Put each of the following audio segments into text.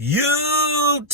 YouTube,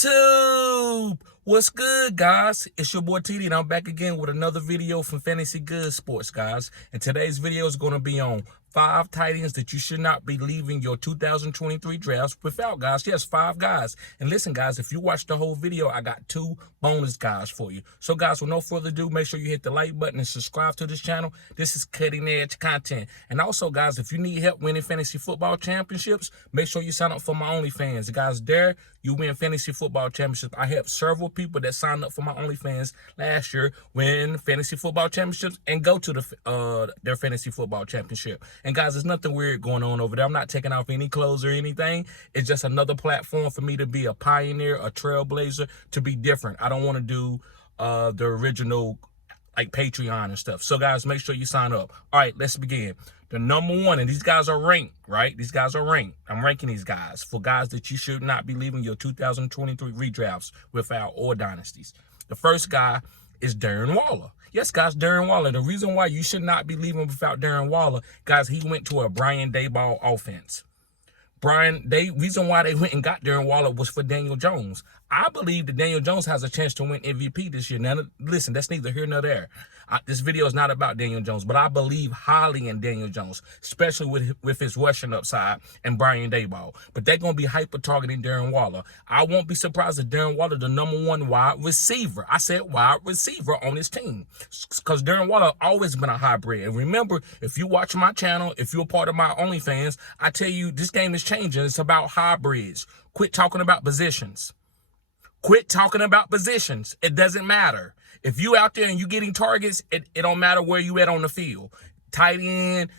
what's good, guys? It's your boy TD, and I'm back again with another video from Fantasy Good Sports, guys. And today's video is going to be on 5 tight ends that you should not be leaving your 2023 drafts without, guys. Yes, 5 guys. And listen, guys, if you watch the whole video, I got 2 bonus guys for you. So, guys, with no further ado, make sure you hit the like button and subscribe to this channel. This is cutting edge content. And also, guys, if you need help winning fantasy football championships, make sure you sign up for my OnlyFans. Guys, there you win fantasy football championships. I helped several people that signed up for my OnlyFans last year win fantasy football championships and go to their fantasy football championship. And guys, there's nothing weird going on over there. I'm not taking off any clothes or anything. It's just another platform for me to be a pioneer, a trailblazer, to be different. I don't want to do the original like Patreon and stuff. So guys, make sure you sign up. All right, let's begin. The number 1, and these guys are ranked, right? These guys are ranked. I'm ranking these guys for guys that you should not be leaving your 2023 redrafts without or dynasties. The first guy is Darren Waller. Yes, guys, Darren Waller. The reason why you should not be leaving without Darren Waller, guys, he went to a Brian Daboll offense. Reason why they went and got Darren Waller was for Daniel Jones. I believe that Daniel Jones has a chance to win MVP this year. Now, listen, that's neither here nor there. This video is not about Daniel Jones, but I believe highly in Daniel Jones, especially with his rushing upside and Brian Daboll. But they're going to be hyper-targeting Darren Waller. I won't be surprised if Darren Waller, the number 1 wide receiver. I said wide receiver on his team, because Darren Waller always been a hybrid. And remember, if you watch my channel, if you're a part of my OnlyFans, I tell you this game is changing. It's about hybrids. Quit talking about positions. Quit talking about positions. It doesn't matter. If you out there and you getting targets, it don't matter where you at on the field. Tight end,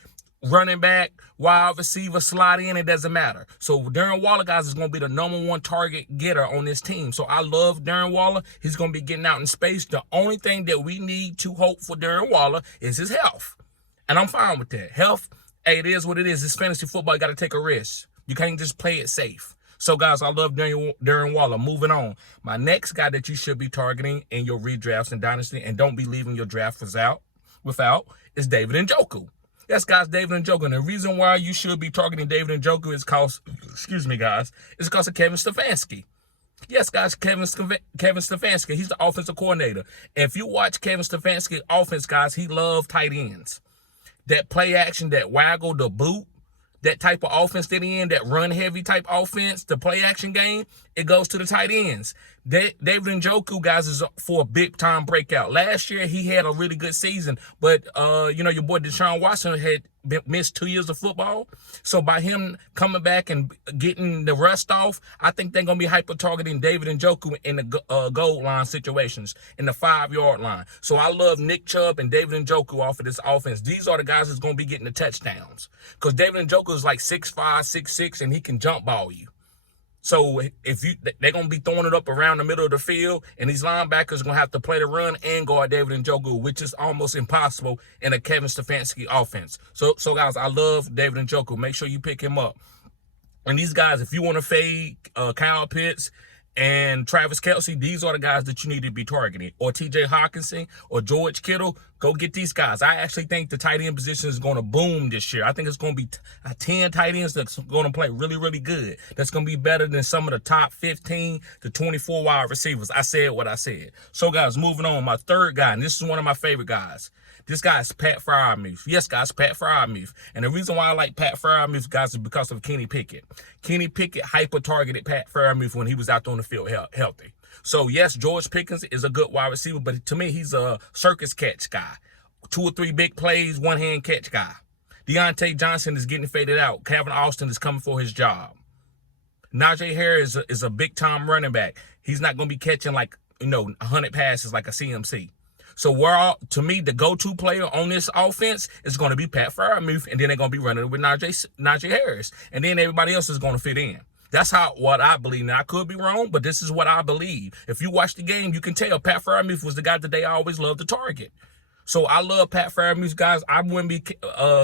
running back, wide receiver, slot in, it doesn't matter. So Darren Waller, guys, is going to be the number 1 target getter on this team. So I love Darren Waller. He's going to be getting out in space. The only thing that we need to hope for Darren Waller is his health. And I'm fine with that. Health, hey, it is what it is. It's fantasy football. You got to take a risk. You can't just play it safe. So, guys, I love Darren Waller. Moving on. My next guy that you should be targeting in your redrafts and dynasty, and don't be leaving your draft without, is David Njoku. Yes, guys, David Njoku. And the reason why you should be targeting David Njoku is because, is because of Kevin Stefanski. Yes, guys, Kevin Stefanski. He's the offensive coordinator. And if you watch Kevin Stefanski's offense, guys, he loves tight ends. That play action, that waggle, the boot, that type of offense that he in, that run-heavy type offense, the play-action game, it goes to the tight ends. David Njoku, guys, is for a big-time breakout. Last year, he had a really good season, but, your boy Deshaun Watson had missed 2 years of football. So by him coming back and getting the rust off, I think they're going to be hyper-targeting David Njoku in the goal line situations, in the 5-yard line. So I love Nick Chubb and David Njoku off of this offense. These are the guys that's going to be getting the touchdowns, because David Njoku is like 6'5", 6'6", and he can jump ball you. So they're going to be throwing it up around the middle of the field, and these linebackers are going to have to play the run and guard David Njoku, which is almost impossible in a Kevin Stefanski offense. So guys, I love David Njoku. Make sure you pick him up. And these guys, if you want to fade Kyle Pitts and Travis Kelce, these are the guys that you need to be targeting. Or TJ Hawkinson or George Kittle. Go get these guys. I actually think the tight end position is going to boom this year. I think it's going to be 10 tight ends that's going to play really, really good. That's going to be better than some of the top 15 to 24 wide receivers. I said what I said. So, guys, moving on. My third guy, and this is one of my favorite guys. This guy is Pat Freiermuth. Yes, guys, Pat Freiermuth. And the reason why I like Pat Freiermuth, guys, is because of Kenny Pickett. Kenny Pickett hyper-targeted Pat Freiermuth when he was out on the field healthy. So, yes, George Pickens is a good wide receiver, but to me, he's a circus catch guy. 2 or 3 big plays, one-hand catch guy. Deontay Johnson is getting faded out. Calvin Austin is coming for his job. Najee Harris is a big-time running back. He's not going to be catching 100 passes like a CMC. So to me, the go-to player on this offense is going to be Pat Freiermuth, and then they're going to be running with Najee Harris. And then everybody else is going to fit in. That's what I believe. Now, I could be wrong, but this is what I believe. If you watch the game, you can tell Pat Freiermuth was the guy that they always loved to target. So I love Pat Freiermuth, guys. I wouldn't be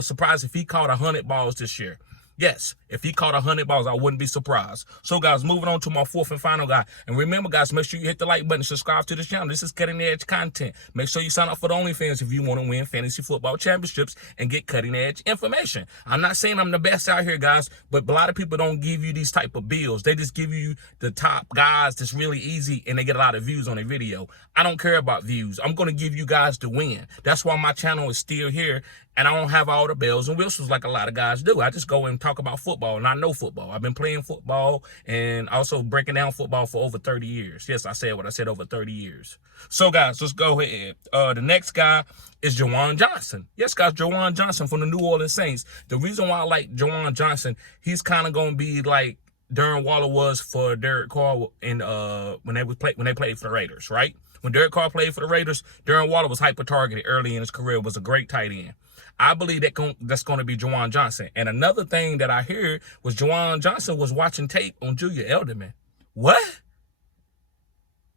surprised if he caught 100 balls this year. Yes, if he caught 100 balls, I wouldn't be surprised. So, guys, moving on to my fourth and final guy. And remember, guys, make sure you hit the like button, subscribe to the channel. This is cutting edge content. Make sure you sign up for the OnlyFans if you want to win fantasy football championships and get cutting edge information. I'm not saying I'm the best out here, guys, but a lot of people don't give you these type of bills. They just give you the top guys that's really easy and they get a lot of views on their video. I don't care about views. I'm going to give you guys the win. That's why my channel is still here. And I don't have all the bells and whistles like a lot of guys do. I just go and talk about football, and I know football. I've been playing football and also breaking down football for over 30 years. Yes, I said what I said, over 30 years. So, guys, let's go ahead. The next guy is Juwan Johnson. Yes, guys, Juwan Johnson from the New Orleans Saints. The reason why I like Juwan Johnson, he's kind of going to be like Darren Waller was for Derek Carr in when they played for the Raiders, right? When Derek Carr played for the Raiders, Darren Waller was hyper-targeted early in his career, was a great tight end. I believe that's going to be Juwan Johnson. And another thing that I heard was Juwan Johnson was watching tape on Julian Edelman. What?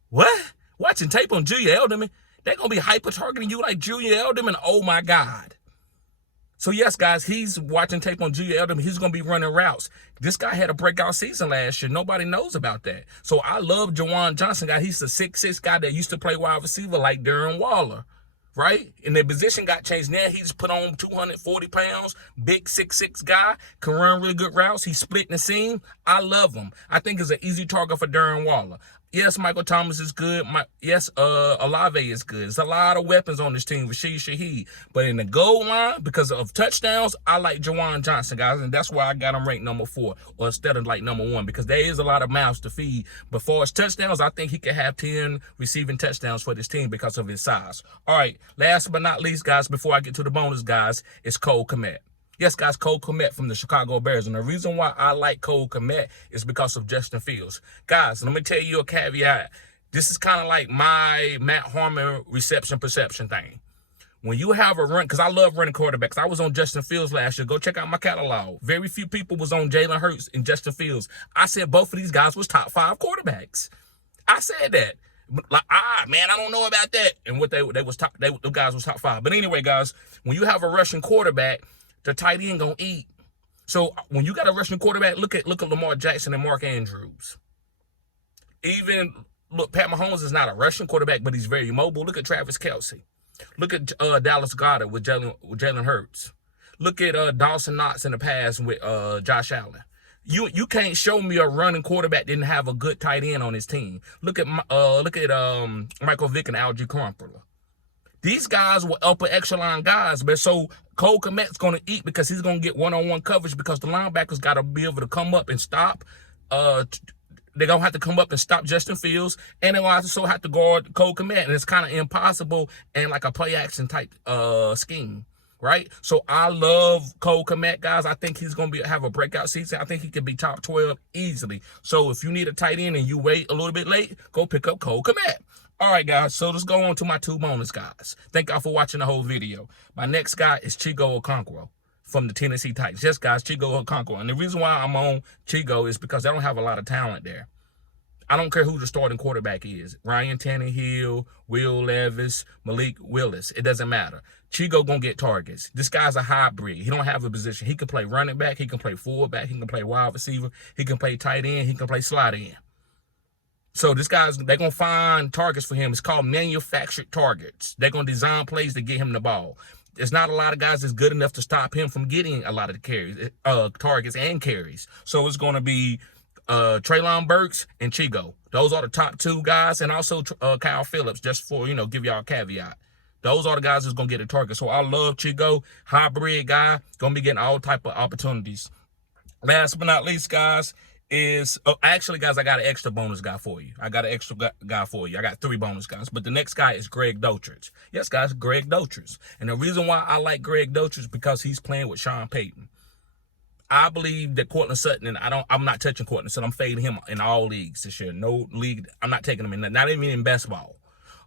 What? Watching tape on Julian Edelman? They're going to be hyper-targeting you like Julian Edelman? Oh, my God. So, yes, guys, he's watching tape on Julian Edelman. He's going to be running routes. This guy had a breakout season last year. Nobody knows about that. So, I love Juwan Johnson, guy. He's a 6'6" guy that used to play wide receiver like Darren Waller, right? And the position got changed. Now he's put on 240 pounds, big 6'6" guy, can run really good routes. He's splitting the seam. I love him. I think it's an easy target for Darren Waller. Yes, Michael Thomas is good. Yes, Olave is good. There's a lot of weapons on this team, Rashid Shaheed. But in the goal line, because of touchdowns, I like Juwan Johnson, guys. And that's why I got him ranked number 4 or instead of like number 1, because there is a lot of mouths to feed. But for his touchdowns, I think he could have 10 receiving touchdowns for this team because of his size. All right, last but not least, guys, before I get to the bonus, guys, is Cole Kmet. Yes, guys, Cole Kmet from the Chicago Bears. And the reason why I like Cole Kmet is because of Justin Fields. Guys, let me tell you a caveat. This is kind of like my Matt Harmon reception perception thing. When you have a run, because I love running quarterbacks. I was on Justin Fields last year. Go check out my catalog. Very few people was on Jalen Hurts and Justin Fields. I said both of these guys was top 5 quarterbacks. I said that. Like, man, I don't know about that. And what the guys was top 5. But anyway, guys, when you have a rushing quarterback, the tight end gonna eat. So when you got a rushing quarterback, look at Lamar Jackson and Mark Andrews. Look, Pat Mahomes is not a rushing quarterback, but he's very mobile. Look at Travis Kelce. Look at Dallas Goedert with Jalen Hurts. Look at Dawson Knox in the past with Josh Allen. You can't show me a running quarterback didn't have a good tight end on his team. Look at Michael Vick and Algie Crumpler. These guys were upper echelon guys, but so Cole Kmet's going to eat because he's going to get one-on-one coverage because the linebackers got to be able to come up and stop. They're going to have to come up and stop Justin Fields, and they're going to also have to guard Cole Kmet, and it's kind of impossible in like a play-action type scheme, right? So I love Cole Kmet, guys. I think he's going to have a breakout season. I think he could be top 12 easily. So if you need a tight end and you wait a little bit late, go pick up Cole Kmet. All right, guys, so let's go on to my 2 bonus guys. Thank y'all for watching the whole video. My next guy is Chigo Okonkwo from the Tennessee Titans. Yes, guys, Chigo Okonkwo. And the reason why I'm on Chigo is because I don't have a lot of talent there. I don't care who the starting quarterback is. Ryan Tannehill, Will Levis, Malik Willis. It doesn't matter. Chigo gonna get targets. This guy's a hybrid. He don't have a position. He can play running back. He can play fullback. He can play wide receiver. He can play tight end. He can play slot end. So this guy's, they're going to find targets for him. It's called manufactured targets. They're going to design plays to get him the ball. There's not a lot of guys that's good enough to stop him from getting a lot of the carries, targets and carries. So it's going to be Treylon Burks and Chigo. Those are the top 2 guys. And also Kyle Phillips, just for, give y'all a caveat. Those are the guys that's going to get the target. So I love Chigo, hybrid guy, going to be getting all type of opportunities. Last but not least, guys, is actually, guys, I got an extra bonus guy for you. I got 3 bonus guys, but the next guy is Greg Dulcich. Yes, guys, Greg Dulcich. And the reason why I like Greg Dulcich is because he's playing with Sean Payton. I believe that Courtland Sutton, and I'm not touching Courtland Sutton. I'm fading him in all leagues this year. No league, I'm not taking him in, not even in best ball.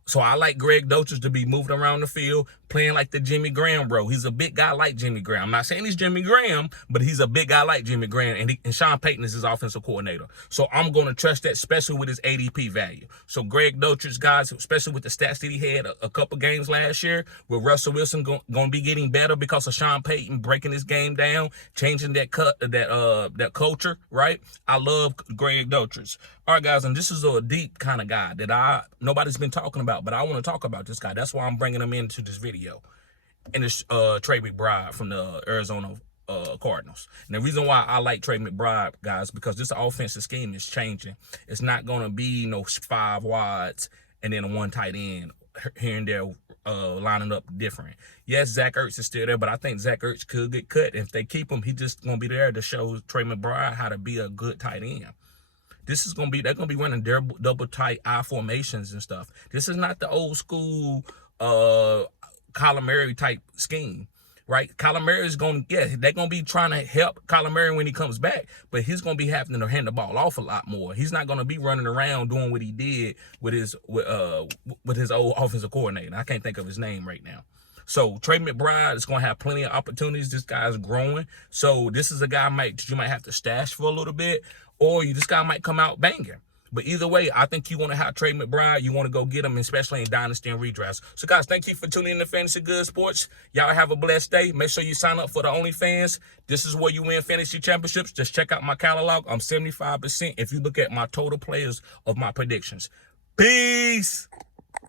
So I like Greg Dulcich to be moving around the field, playing like the Jimmy Graham bro. He's a big guy like Jimmy Graham. I'm not saying he's Jimmy Graham, but he's a big guy like Jimmy Graham, and Sean Payton is his offensive coordinator. So I'm going to trust that, especially with his ADP value. So Greg Dulcich, guys, especially with the stats that he had a couple games last year, with Russell Wilson going to be getting better because of Sean Payton breaking his game down, changing that culture, right? I love Greg Dulcich. All right, guys, and this is a deep kind of guy that nobody's been talking about, but I want to talk about this guy. That's why I'm bringing him into this video. And it's Trey McBride from the Arizona Cardinals. And the reason why I like Trey McBride, guys, because this offensive scheme is changing. It's not going to be no 5 wides and then a 1 tight end here and there lining up different. Yes, Zach Ertz is still there, but I think Zach Ertz could get cut. If they keep him, he's just going to be there to show Trey McBride how to be a good tight end. This is going to be, they're going to be running double tight I formations and stuff. This is not the old school Kyler Murray type scheme, right? Kyler Murray is going to, yeah, they're going to be trying to help Kyler Murray when he comes back, but he's going to be having to hand the ball off a lot more. He's not going to be running around doing what he did with his old offensive coordinator. I can't think of his name right now. So Trey McBride is going to have plenty of opportunities. This guy's growing. So this is a guy you might have to stash for a little bit, or this guy might come out banging. But either way, I think you want to have Trey McBride. You want to go get him, especially in Dynasty and Redrafts. So, guys, thank you for tuning in to Fantasy Good Sports. Y'all have a blessed day. Make sure you sign up for the OnlyFans. This is where you win fantasy championships. Just check out my catalog. I'm 75% if you look at my total players of my predictions. Peace.